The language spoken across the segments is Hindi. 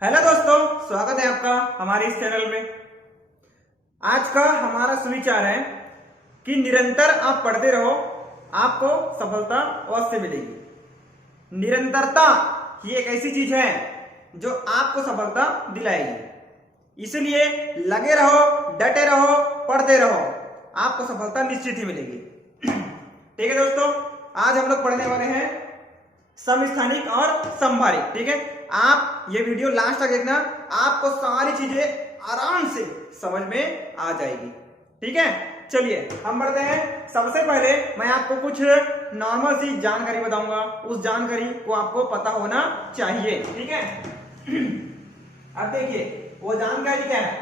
हेलो दोस्तों, स्वागत है आपका हमारे इस चैनल में। आज का हमारा सुविचार है कि निरंतर आप पढ़ते रहो, आपको सफलता अवश्य मिलेगी। निरंतरता ही एक ऐसी चीज है जो आपको सफलता दिलाएगी। इसलिए लगे रहो, डटे रहो, पढ़ते रहो, आपको सफलता निश्चित ही मिलेगी। ठीक है दोस्तों, आज हम लोग पढ़ने वाले हैं समस्थानिक और समभारिक। ठीक है, आप ये वीडियो लास्ट तक देखना, आपको सारी चीजें आराम से समझ में आ जाएगी। ठीक है, चलिए हम बढ़ते हैं। सबसे पहले मैं आपको कुछ नॉर्मल सी जानकारी बताऊंगा, उस जानकारी को आपको पता होना चाहिए। ठीक है, अब देखिए वो जानकारी क्या है।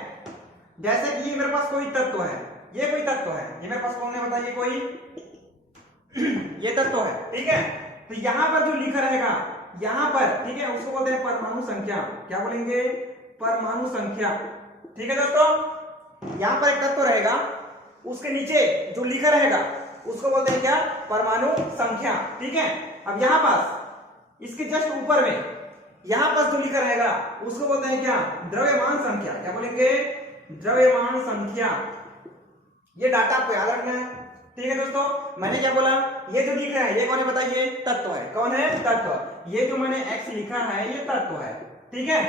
जैसे कि ये मेरे पास कोई तत्व है, ये कोई तत्व है, ये मेरे पास कौन है बताइए, कोई ये तत्व है। ठीक है, तो यहां पर जो लिखा रहेगा यहां पर, ठीक है, उसको बोलते हैं परमाणु संख्या। क्या बोलेंगे? परमाणु संख्या। ठीक है दोस्तों, यहां पर एक तत्व रहेगा, उसके नीचे जो लिखा रहेगा उसको बोलते हैं क्या? परमाणु संख्या। ठीक है, अब यहां पास इसके जस्ट ऊपर में यहां पास जो लिखा रहेगा उसको बोलते हैं क्या? द्रव्यमान संख्या। क्या बोलेंगे? द्रव्यमान संख्या। ये डाटा आपको याद रखना है। ठीक है दोस्तों, मैंने क्या बोला? ये जो लिखा है ये कौन है बताइए? तत्व है। कौन है? तत्व। ये जो मैंने x लिखा है ये तत्व है। ठीक है,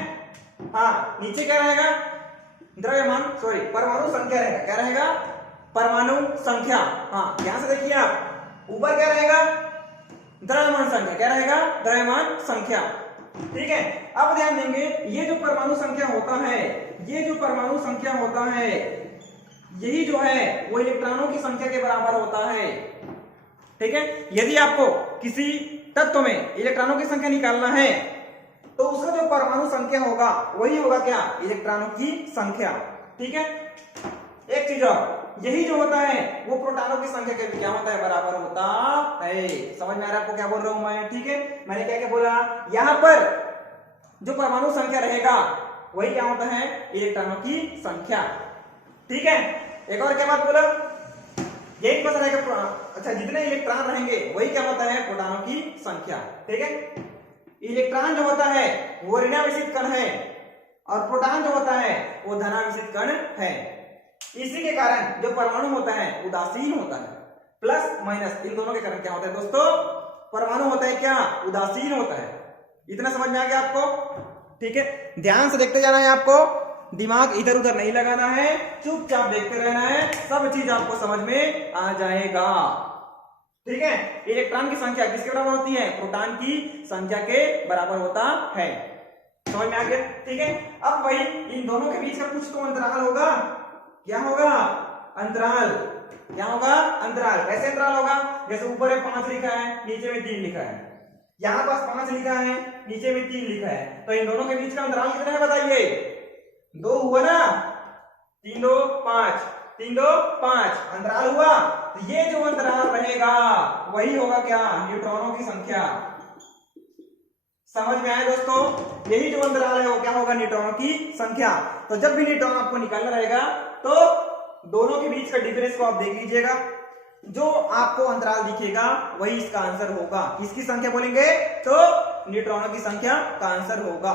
हाँ, नीचे क्या रहेगा? द्रव्यमान, सॉरी, परमाणु संख्या रहेगा। क्या रहेगा? परमाणु संख्या। हाँ, यहां से देखिए आप, ऊपर क्या रहेगा? द्रव्यमान संख्या। क्या रहेगा? द्रव्यमान संख्या। ठीक है, अब ध्यान देंगे, ये जो परमाणु संख्या होता है, ये जो परमाणु संख्या होता है, यही जो है वो इलेक्ट्रॉनों की संख्या के बराबर होता है। ठीक है, यदि आपको किसी तत्व में इलेक्ट्रॉनों की संख्या निकालना है तो उसका जो परमाणु संख्या होगा वही होगा क्या? इलेक्ट्रॉनों की संख्या। ठीक है, एक चीज और, यही जो होता है वो प्रोटॉनों की संख्या के क्या होता है? बराबर होता है। समझ में आ रहा है आपको क्या बोल रहा हूं मैं? ठीक है, मैंने क्या क्या बोला? यहां पर जो परमाणु संख्या रहेगा वही क्या होता है? इलेक्ट्रॉनों की संख्या। ठीक है, एक और क्या बात बोला? यही पता रहेगा, अच्छा, जितने इलेक्ट्रॉन रहेंगे वही क्या होता है? प्रोटॉनों की संख्या। ठीक है, इलेक्ट्रॉन जो होता है वो ऋणावेशित कण है और प्रोटॉन जो होता है वो धनावेशित कण है। इसी के कारण जो परमाणु होता है उदासीन होता है। प्लस माइनस इन दोनों के कारण क्या होता है दोस्तों? परमाणु होता है क्या? उदासीन होता है। इतना समझ में आ गया आपको? ठीक है, ध्यान से देखते जाना है आपको, दिमाग इधर उधर नहीं लगाना है, चुपचाप देखते रहना है, सब चीज आपको समझ में आ जाएगा। ठीक है, इलेक्ट्रॉन की संख्या किसके बराबर होती है? प्रोटॉन की संख्या के बराबर होता है। समझ में आ गया? ठीक है, अब भाई इन दोनों के बीच का कुछ तो अंतराल होगा। क्या होगा? अंतराल। क्या होगा? अंतराल। कैसे अंतराल होगा? जैसे ऊपर है 5 लिखा है, नीचे में 3 लिखा है, यहां पास 5 लिखा है, नीचे में 3 लिखा है, तो इन दोनों के बीच का अंतराल कितना है बताइए? 2 हुआ ना? 3 2 5, 3 2 5 अंतराल हुआ। तो ये जो अंतराल रहेगा वही होगा क्या? न्यूट्रॉनों की संख्या। समझ में आया दोस्तों? यही जो अंतराल है वो क्या होगा? न्यूट्रॉनों की संख्या। तो जब भी न्यूट्रॉन आपको निकालना रहेगा तो दोनों के बीच का डिफरेंस को आप देख लीजिएगा, जो आपको अंतराल दिखेगा वही इसका आंसर होगा। किसकी संख्या बोलेंगे? तो न्यूट्रॉनों की संख्या का आंसर होगा।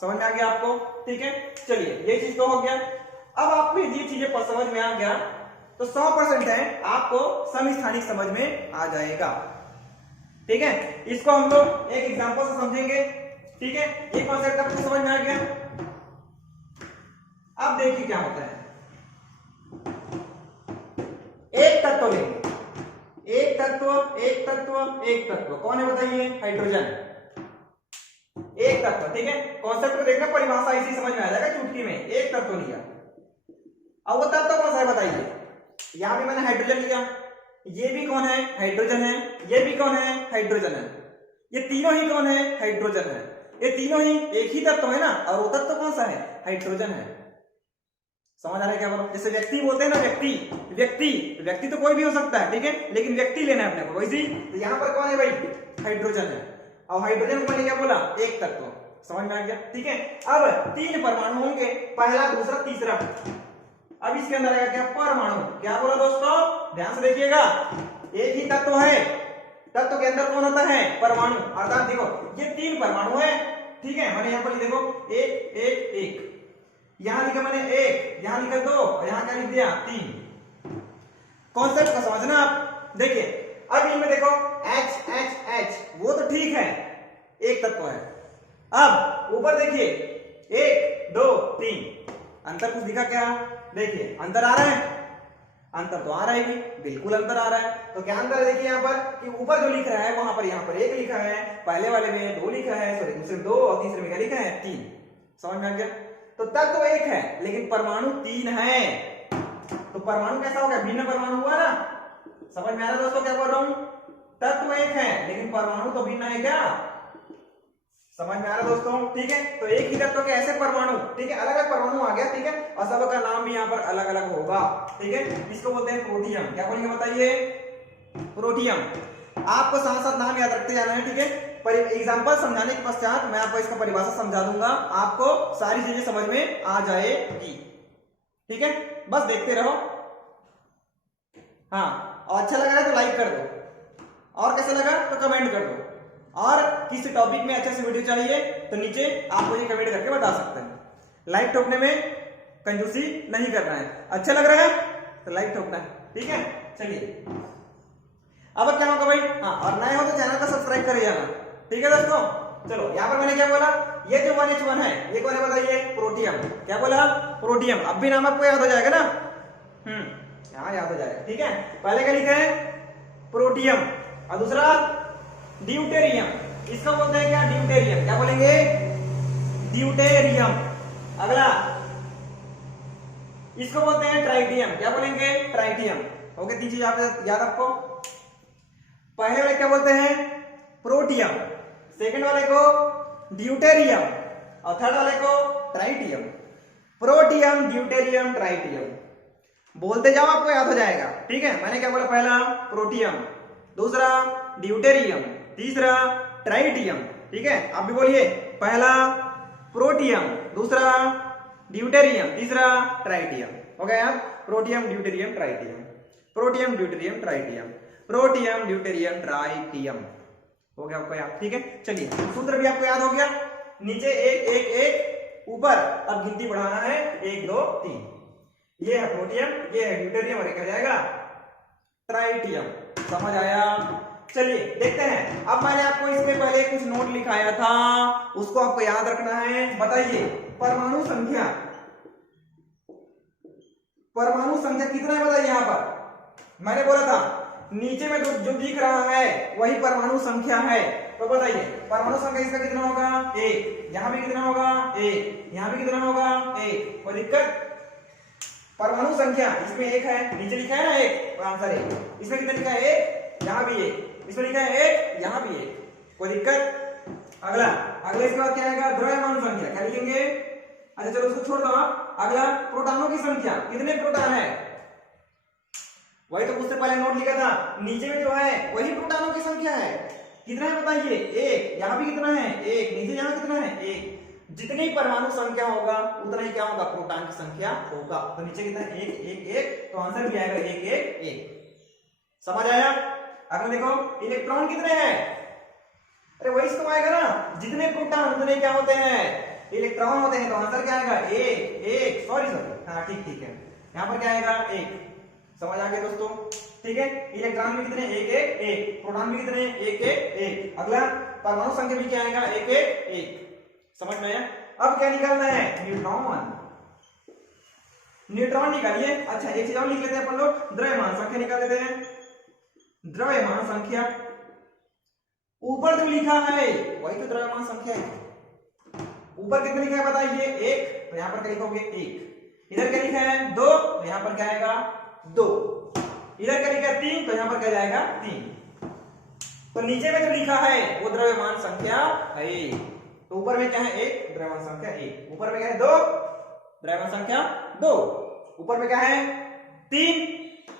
समझ में आ गया आपको? ठीक है, चलिए ये चीज तो हो गया। अब आपको ये चीजें पर समझ में आ गया तो 100% है आपको समस्थानिक समझ में आ जाएगा। ठीक है, इसको हम लोग एक एग्जांपल से समझेंगे। ठीक है, ये कॉन्सेप्ट आपको समझ में आ गया। अब देखिए क्या होता है, एक तत्व लेंगे, एक तत्व, एक तत्व, एक तत्व। कौन है बताइए? हाइड्रोजन। एक तत्व। ठीक है, कॉन्सेप्ट को देखना, परिभाषा इसी समझ में आ जाएगा चुटकी में। एक तत्व लिया, अब वो तत्व कौन सा है बताइए? यहां भी मैंने हाइड्रोजन लिया, ये भी कौन है? हाइड्रोजन है, ये भी कौन है? हाइड्रोजन है, ये तीनों ही कौन है? हाइड्रोजन है। ये तीनों ही एक ही तत्व है ना, और वो तत्व कौन सा है? हाइड्रोजन है। समझ आ रहा है क्या बोलो? जैसे व्यक्ति बोलते हैं ना, व्यक्ति, व्यक्ति, व्यक्ति तो कोई भी हो सकता है, ठीक है, लेकिन व्यक्ति लेना है अपने को। वैसे तो यहां पर कौन है भाई? हाइड्रोजन है। और हाइड्रोजन को मैंने क्या बोला? एक तत्व। समझ में आ गया? ठीक है, अब 3 परमाणु होंगे, पहला, दूसरा, तीसरा। अब इसके अंदर आएगा क्या? परमाणु। क्या बोला दोस्तों? ध्यान से देखिएगा, एक ही तत्व है, तत्व के अंदर कौन होता है? परमाणु। अर्थात देखो ये 3 परमाणु है, ठीक है, मैंने यहाँ पर देखो एक एक एक, यहाँ लिखा मैंने एक, यहाँ लिखा दो, और यहाँ क्या लिख दिया 3। कॉन्सेप्ट को समझना आप। देखिए अब इनमें देखो H H H वो तो ठीक है, एक तत्व है। अब ऊपर देखिए 1 2 3, अंतर कुछ दिखा क्या? देखिए अंतर आ रहा है, अंतर तो आ रहा है, बिल्कुल अंतर आ रहा है। तो क्या अंतर है? देखिए यहाँ पर कि ऊपर जो लिख रहा है वहां पर यहाँ पर 1 लिखा है, पहले वाले में 2 लिखा है, सॉरी दूसरे में 2, और तीसरे में क्या लिखा है 3। समझ में आ गया? तो तत्व तो 1 है लेकिन परमाणु 3 है। तो परमाणु कैसा हो गया? भिन्न परमाणु हुआ ना। समझ में आ रहा है दोस्तों क्या बोल रहा हूं? तत्व 1 है लेकिन परमाणु तो भिन्न है क्या? समझ में आ रहा है दोस्तों? ठीक है, तो एक ही तत्व के ऐसे परमाणु, ठीक है, अलग अलग परमाणु आ गया, ठीक है, और सबका नाम भी यहाँ पर अलग अलग होगा। ठीक है, इसको बोलते हैं प्रोटियम। क्या बोलेंगे बताइए? प्रोटियम। आपको साथ साथ नाम याद रखते जाना है, ठीक है। पर एग्जांपल समझाने के पश्चात मैं आपको इसका परिभाषा समझा दूंगा, आपको सारी चीजें समझ में आ जाएगी। ठीक है, बस देखते रहो। हाँ, और अच्छा लग रहा है तो लाइक कर दो, और कैसा लगा तो कमेंट कर दो, और किसी टॉपिक में अच्छे से वीडियो चाहिए तो नीचे आप मुझे कमेंट करके बता सकते हैं। लाइक ठोकने में कंजूसी नहीं करना है। अच्छा लग रहा है तो लाइक ठोकना है, ठीक है। चलिए अब क्या होगा भाई? हाँ, और नए हो तो चैनल को सब्सक्राइब कर जाना, ठीक है दोस्तों। चलो यहाँ पर मैंने क्या बोला? ये जो 1H1 है ये कौन है बताइए? प्रोटियम। क्या बोला? प्रोटियम। अब भी नाम आपको याद हो जाएगा ना? यहाँ याद हो जाएगा, ठीक है। पहले क्या लिखा है? प्रोटियम, और दूसरा ड्यूटेरियम। इसको बोलते हैं क्या? ड्यूटेरियम। क्या बोलेंगे? ड्यूटेरियम। अगला इसको बोलते हैं ट्राइटियम। क्या बोलेंगे? ट्राइटियम। ओके, 3 चीज याद आपको। पहले वाले क्या बोलते हैं? प्रोटियम, सेकंड वाले को ड्यूटेरियम, और थर्ड वाले को ट्राइटियम। प्रोटियम, ड्यूटेरियम, ट्राइटियम बोलते जाओ, आपको याद हो जाएगा। ठीक है, मैंने क्या बोला? पहला प्रोटियम, दूसरा ड्यूटेरियम, तीसरा ट्राइटियम। ठीक है, आप भी बोलिए। पहला प्रोटियम, दूसरा ड्यूटेरियम, तीसरा ट्राइटियम। हो गया याद? Protium, deuterium, tritium, protium, deuterium, tritium, protium, deuterium, tritium. हो गया आपको याद? ठीक है, चलिए सूत्र भी आपको याद हो गया। नीचे 1 1 1, ऊपर अब गिनती बढ़ाना है 1 2 3। ये है प्रोटियम, ये है ड्यूटेरियम, और एक आ जाएगा ट्राइटियम। समझ आया? चलिए देखते हैं। अब मैंने आपको इसमें पहले कुछ नोट लिखाया था, उसको आपको याद रखना है। बताइए परमाणु संख्या, परमाणु संख्या कितना है बताइए? यहां पर मैंने बोला था नीचे में जो दिख रहा है वही परमाणु संख्या है। तो बताइए परमाणु संख्या इसका कितना होगा? 1। यहां भी कितना होगा? 1। यहां भी कितना होगा? 1। कोई दिक्कत? परमाणु संख्या इसमें 1 है, नीचे लिखा है ना 1, आंसर है। इसमें कितना लिखा है? 1, यहां भी 1, इसमें लिखा है 1, यहां भी 1। कोई दिक्कत? अगला इसके बाद क्या आएगा? द्रव्यमान संख्या। क्या लिखेंगे? अच्छा चलो उसको छोड़ दो आप। अगला प्रोटॉनों की संख्या, कितने प्रोटॉन है? वही तो उससे पहले नोट लिखा था, नीचे में जो है वही प्रोटॉनों की संख्या है। कितना है बताइए? 1। यहां भी कितना है? 1। नीचे यहां कितना है? 1। जितनी परमाणु संख्या होगा उतना ही क्या होगा? प्रोटॉन की संख्या होगा। तो नीचे कितना है? 1 1 1, तो आंसर भी आएगा 1 1 1। समझ आया? अगला देखो इलेक्ट्रॉन कितने हैं? अरे वही इसको आएगा ना, जितने प्रोटॉन उतने क्या होते हैं? इलेक्ट्रॉन होते हैं। तो आंसर क्या आएगा? 1 1, सॉरी हाँ ठीक है, यहाँ पर क्या आएगा? 1। समझ आ गया दोस्तों? ठीक है, इलेक्ट्रॉन भी कितने? 1 1 1, प्रोटॉन भी कितने? 1 1 1। अगला परमाणु संख्या भी क्या आएगा? 1 1 1। समझ में आया? अब क्या निकालना है? न्यूट्रॉन। न्यूट्रॉन निकालिए। अच्छा एक चीज और लिख लेते हैं अपन लोग, द्रव्यमान संख्या निकाल लेते हैं। द्रव्यमान संख्या ऊपर जो लिखा है वही तो द्रव्यमान संख्या है। ऊपर कितना लिखा है बताइए? 1, तो यहां पर क्या लिखोगे? 1। इधर क्या लिखा है? 2, तो यहां पर क्या आएगा? 2। इधर क्या लिखा है? 3, तो यहां पर क्या जाएगा? 3। तो नीचे में जो लिखा है वो द्रव्यमान संख्या है। तो ऊपर में क्या है? 1, द्रव्यमान संख्या 1। ऊपर में क्या है? 2, द्रव्यमान संख्या 2। ऊपर में क्या है? 3,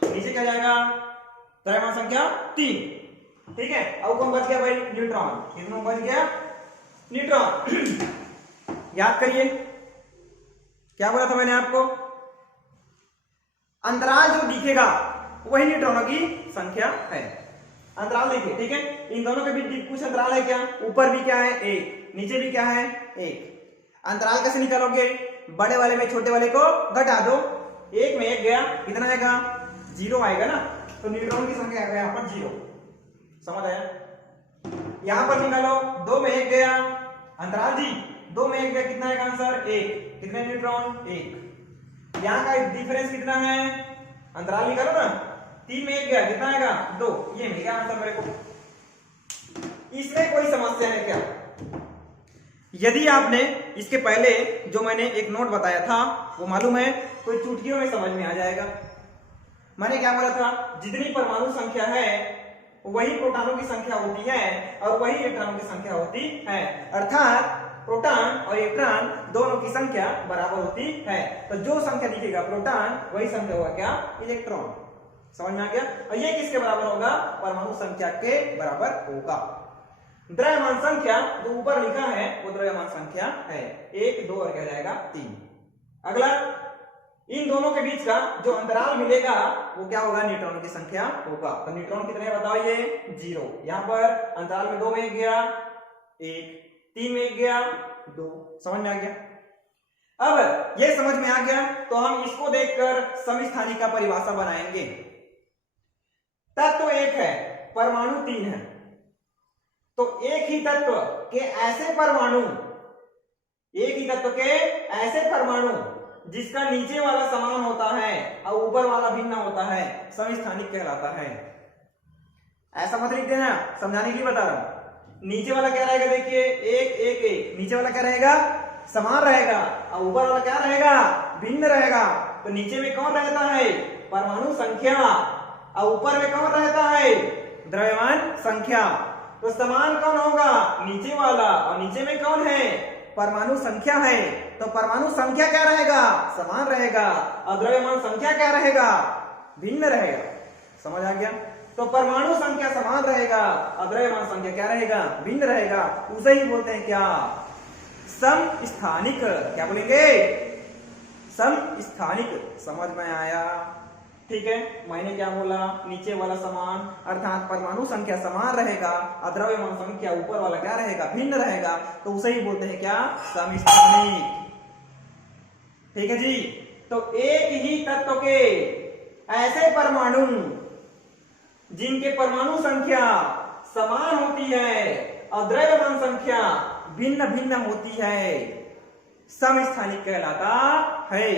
नीचे क्या जाएगा? द्रव्यमान संख्या 3। ठीक है, अब कौन बच गया भाई? न्यूट्रॉन। कितना बच गया? न्यूट्रॉन। याद करिए क्या बोला था मैंने आपको? अंतराल जो दिखेगा वही न्यूट्रॉनों की संख्या है। अंतराल देखिए, ठीक है, इन दोनों के बीच कुछ अंतराल है क्या? ऊपर भी क्या है? 1, नीचे भी क्या है 1। अंतराल कैसे निकालोगे, बड़े वाले में छोटे वाले को घटा दो, 1 में 1 गया, कितना आएगा 0 आएगा ना, तो न्यूट्रॉन की संख्या आएगा यहाँ पर 0। समझ आया। यहां पर निकालो, 2 में 1 गया, अंतराल जी 2 में 1 गया, कितना आएगा आंसर 1, कितने न्यूट्रॉन 1। यहाँ का डिफरेंस कितना है, अंतराल निकालो ना, 3 में 1 गया, कितना आएगा 2, ये मिल गया आंसर मेरे को। इसमें कोई समस्या है क्या? यदि आपने इसके पहले जो मैंने एक नोट बताया था वो मालूम है, कोई चुटकियों में समझ में आ जाएगा। मैंने क्या बोला था, जितनी परमाणु संख्या है वही प्रोटॉनों की संख्या होती है और वही इलेक्ट्रॉनों की संख्या होती है, अर्थात प्रोटॉन और इलेक्ट्रॉन दोनों की संख्या बराबर होती है। तो जो संख्या दिखेगा प्रोटॉन वही संख्या होगा क्या, इलेक्ट्रॉन। समझ में आ गया। और ये किसके बराबर होगा, परमाणु संख्या के बराबर होगा। द्रव्यमान संख्या जो ऊपर लिखा है वो द्रव्यमान संख्या है 1, 2 और क्या जाएगा 3। अगला, इन दोनों के बीच का जो अंतराल मिलेगा वो क्या होगा, न्यूट्रॉनों की संख्या होगा। तो न्यूट्रॉन कितने बताओ, ये 0। यहां पर अंतराल में 2 में 1 गया 1, 3 में 1 गया 2। समझ में आ गया। अब ये समझ में आ गया तो हम इसको देखकर समस्थानिक का परिभाषा बनाएंगे। तत्व 1 है, परमाणु 3 है, तो एक ही तत्व के ऐसे परमाणु जिसका नीचे वाला समान होता है और ऊपर वाला भिन्न होता है समस्थानिक कहलाता है। ऐसा मत लिख देना, समझाने के लिए बता रहा हूं। नीचे वाला क्या रहेगा, देखिए 1 1 1, नीचे वाला क्या रहेगा, समान रहेगा और ऊपर वाला क्या रहेगा, भिन्न रहेगा। तो नीचे में कौन रहता है, परमाणु संख्या, और ऊपर में कौन रहता है, द्रव्यमान संख्या। तो समान कौन होगा, नीचे वाला, और नीचे में कौन है, परमाणु संख्या है। तो परमाणु संख्या क्या रहेगा, समान रहेगा, और द्रव्यमान संख्या क्या रहेगा, भिन्न रहेगा। समझ आ गया। तो परमाणु संख्या समान रहेगा और द्रव्यमान संख्या क्या रहेगा, भिन्न रहेगा। उसे ही बोलते हैं क्या, समस्थानिक। क्या बोलेंगे, समस्थानिक। समझ में आया, ठीक है। मैंने क्या बोला, नीचे वाला समान अर्थात परमाणु संख्या समान रहेगा और द्रव्यमान संख्या ऊपर वाला क्या रहेगा, भिन्न रहेगा, तो उसे ही बोलते हैं क्या, समस्थानिक। ठीक है जी। तो एक ही तत्व के ऐसे परमाणु जिनके परमाणु संख्या समान होती है और द्रव्यमान संख्या भिन्न भिन्न होती है समस्थानिक कहलाता है।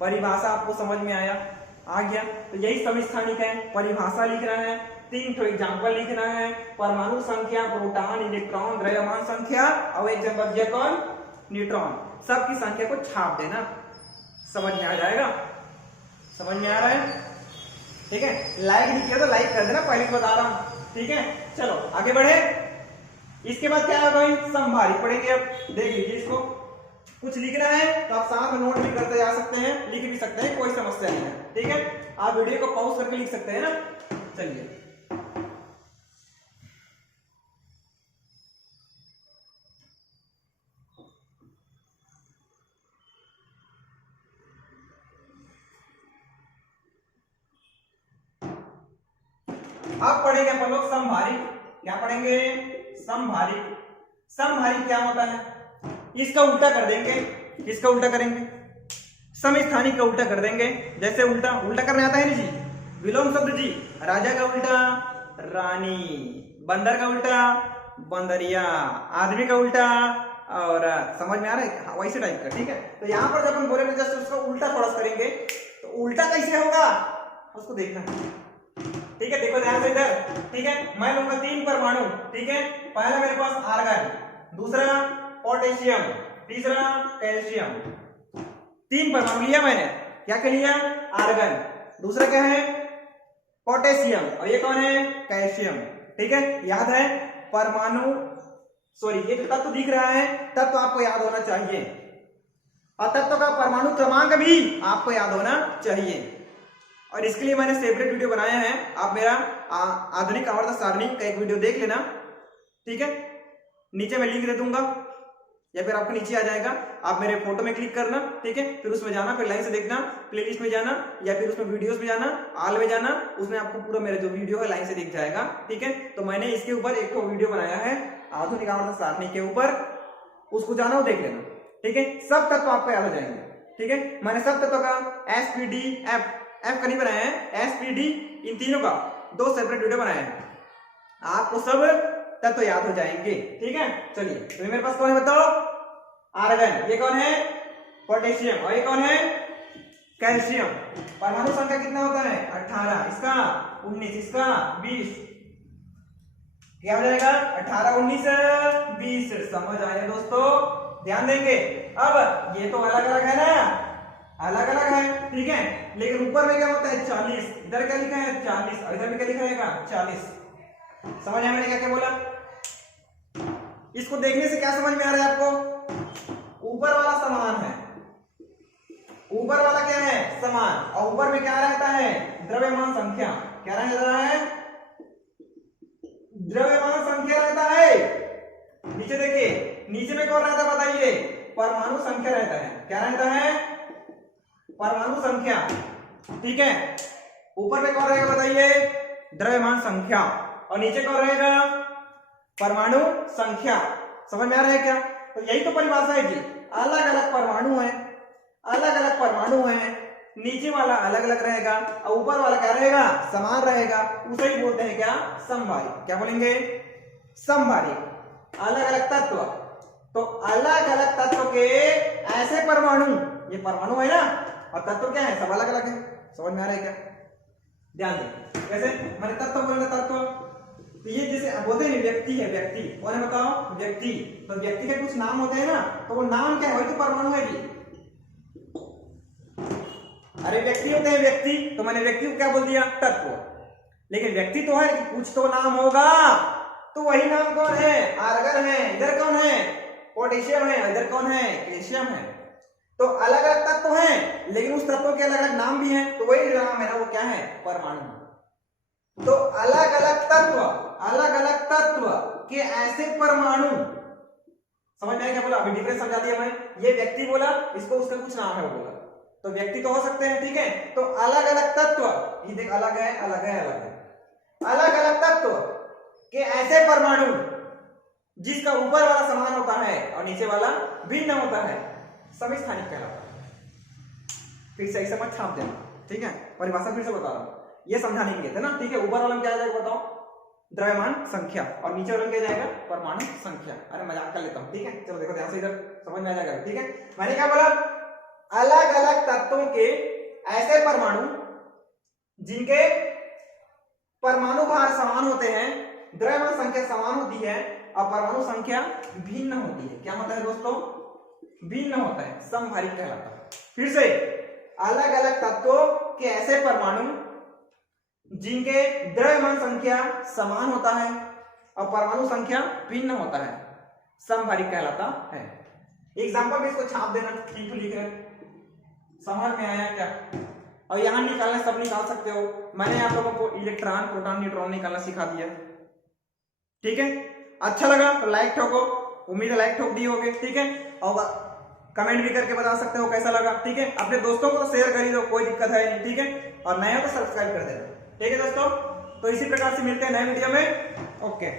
परिभाषा आपको समझ में आया, आ गया। तो यही समस्थानिक है। परिभाषा लिख रहे हैं, 3 ठो एग्जाम्पल लिख रहे हैं, परमाणु संख्या, प्रोटॉन, इलेक्ट्रॉन, द्रव्यमान संख्या, और एक जन बच गया कौन, न्यूट्रॉन। सबकी संख्या को छाप देना, समझ में आ जाएगा। समझ में आ रहा है, ठीक है। लाइक नहीं किया तो लाइक कर देना, पहले बता रहा हूं, ठीक है। चलो आगे बढ़े। इसके बाद क्या होगा, समभारित पढ़ेंगे। अब देख लीजिए, इसको कुछ लिखना है तो आप साथ में नोट भी करते जा सकते हैं, लिख भी सकते हैं, कोई समस्या नहीं है, ठीक है। आप वीडियो को पॉज करके लिख सकते हैं ना। चलिए, अब पढ़ेंगे अपन लोग समभारित। क्या पढ़ेंगे, समभारित। समभारित क्या होता है, इसका उल्टा कर देंगे। इसका उल्टा करेंगे, समस्थानिक का उल्टा कर देंगे। जैसे उल्टा करने आता है ना जी, विलोम शब्द जी, राजा का उल्टा रानी, बंदर का उल्टा बंदरिया, आदमी का उल्टा और समझ में आ रहा है, वैसे टाइप का, ठीक है। तो यहाँ पर जब हम बोलेंगे जैसे उसका उल्टा थोड़ा करेंगे, तो उल्टा कैसे होगा उसको देखना है, ठीक है। देखो ध्यान से इधर, ठीक है। मैं लूंगा 3 परमाणु, ठीक है। पहला मेरे पास आर्गन, दूसरा पोटेशियम, तीसरा कैल्शियम। 3 परमाणु लिया मैंने, क्या क्या लिया, आर्गन, दूसरा क्या है पोटेशियम, और ये कौन है, कैल्शियम, ठीक है। याद है परमाणु, सॉरी ये जो तत्व दिख रहा है तत्व आपको याद होना चाहिए, और तत्व का परमाणु क्रमांक भी आपको याद होना चाहिए। और इसके लिए मैंने सेपरेट वीडियो बनाया है, आप मेरा आधुनिक आवर्त सारणी का एक वीडियो देख लेना, ठीक है। नीचे मैं लिंक दे दूंगा या फिर आपको नीचे आ जाएगा, आप मेरे फोटो में क्लिक करना, ठीक है। फिर उसमें जाना, फिर लाइन से देखना, प्लेलिस्ट में जाना या फिर उसमें वीडियोस में जाना, ऑल में जाना, उसमें आपको पूरा मेरा जो वीडियो है लाइन से दिख जाएगा, ठीक है। तो मैंने इसके ऊपर एक वीडियो बनाया है, आधुनिक आवर्त सारणी के ऊपर, उसको जाना हो देख लेना, ठीक है। सब तत्व आपको याद हो जाएंगे, ठीक है। मैंने सब तत्व का एसपीडी एफ का नहीं बनाया है, एसपीडी इन तीनों का 2 सेपरेट वीडियो बनाया है, आपको सब तत्व याद हो जाएंगे, ठीक है। चलिए, तो मेरे पास कौन है बताओ, आर्गन, ये कौन है पोटेशियम, और ये कौन है कैल्शियम। परमाणु संख्या कितना होता है 18, इसका 19, इसका 20, क्या हो जाएगा 18 19 20। समझ आए दोस्तों, ध्यान देंगे। अब ये तो अलग अलग है ना, अलग अलग है, ठीक है, लेकिन ऊपर में क्या होता है 40, इधर क्या लिखा है 40, और इधर में क्या लिखा रहेगा 40। समझ आया मैंने क्या क्या बोला। इसको देखने से क्या समझ में आ रहा है आपको, ऊपर वाला समान है, ऊपर वाला क्या है समान, और ऊपर में क्या रहता है द्रव्यमान संख्या, क्या रहता है द्रव्यमान संख्या रहता है। नीचे देखिए, नीचे में कौन रहता है बताइए, परमाणु संख्या रहता है, क्या रहता है परमाणु संख्या, ठीक है। ऊपर में कौन रहेगा बताइए द्रव्यमान संख्या, और नीचे कौन रहेगा परमाणु संख्या। समझ में आ रहा है क्या। तो यही तो परिभाषा है जी, अलग अलग परमाणु है, अलग अलग परमाणु है, नीचे वाला अलग अलग रहेगा और ऊपर वाला क्या रहेगा समान रहेगा, उसे ही बोलते हैं क्या समभारी। क्या बोलेंगे समभारी। अलग अलग तत्व, तो अलग अलग तत्व के ऐसे परमाणु, ये परमाणु है ना, और तत्व क्या है सब अलग अलग है। समझ में आ रहा है क्या, ध्यान दें। कैसे मैंने तत्व बोला, तत्व तो ये जैसे बोलते हैं व्यक्ति है, व्यक्ति कौन है बताओ व्यक्ति, तो व्यक्ति के कुछ नाम होते हैं ना, तो वो नाम क्या है वही तो परमाणु है जी। अरे व्यक्ति होते हैं व्यक्ति, तो मैंने व्यक्ति को क्या बोल दिया तत्व, लेकिन व्यक्ति तो है कि कुछ तो नाम होगा, तो वही नाम कौन है आर्गन है, इधर कौन है पोटेशियम है, इधर कौन है कैल्शियम है। तो अलग अलग तत्व हैं, लेकिन उस तत्व के अलग अलग नाम भी हैं, तो वही नाम है ना वो क्या है परमाणु। तो अलग अलग तत्व के ऐसे परमाणु, समझ में आया क्या बोला, अभी डिफरेंस समझा दिया मैं। ये व्यक्ति बोला, इसको उसका कुछ नाम है वो बोला, तो व्यक्ति तो हो सकते हैं, ठीक है। तो अलग अलग तत्व, ये देख अलग है अलग है अलग है, अलग अलग तत्व के ऐसे परमाणु जिसका ऊपर वाला समान होता है और नीचे वाला भिन्न होता है, समस्थानिक कहलाता है। फिर से एक समझ छाप देना, ठीक है। परिभाषा फिर से बता रहा हूं, ये समझाने के लिए थे ना, ठीक है। ऊपर वाला में क्या आ जाएगा बताओ द्रव्यमान संख्या, और नीचे वाला में क्या जाएगा परमाणु संख्या। अरे मजाक कर लेता हूं, ठीक है। चलो देखो ध्यान से, इधर समझ में आ जाएगा, ठीक है। मैंने क्या बोला अलग अलग तत्वों के ऐसे परमाणु जिनके परमाणु भार समान होते हैं, द्रव्यमान संख्या समान होती है और परमाणु संख्या भिन्न होती है। क्या होता है दोस्तों भिन्न होता है, समभारी कहलाता है। फिर से अलग अलग तत्वों के ऐसे परमाणु जिनके द्रव्यमान संख्या समान होता है और परमाणु संख्या भिन्न होता है, समभारी कहलाता है। एग्जाम्पल में इसको छाप देना, ठीक लिख रहे, समझ में आया क्या। और यहां निकालना सब निकाल सकते हो, मैंने आप लोगों को इलेक्ट्रॉन प्रोटॉन न्यूट्रॉन निकालना सिखा दिया, ठीक है। अच्छा लगा तो लाइक ठोको, उम्मीद है लाइक ठोक दिए होगे, ठीक है। और कमेंट भी करके बता सकते हो कैसा लगा, ठीक है। अपने दोस्तों को तो शेयर कर ही दो, कोई दिक्कत है नहीं, ठीक है। और नया तो सब्सक्राइब कर देना, ठीक है दोस्तों। तो इसी प्रकार से मिलते हैं नए वीडियो में, ओके।